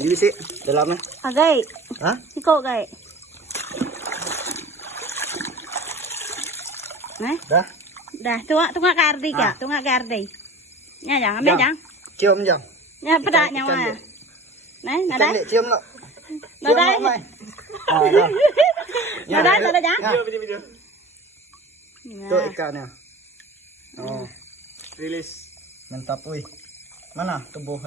Ini sih dalamnya. Agay. Hah? Iko gay. Nah, Dah. dah tunga kardi ka, tunga kardi. Nya jangan, ambil jangan. Cium jang. Nya pedak nya mah. Nah, Ikan nadai. cium lo. Nadai. Nadai, nadai jangan. Video. Tuh ikannya. Oh, rilis. Mantap, wih. Mana tubuh?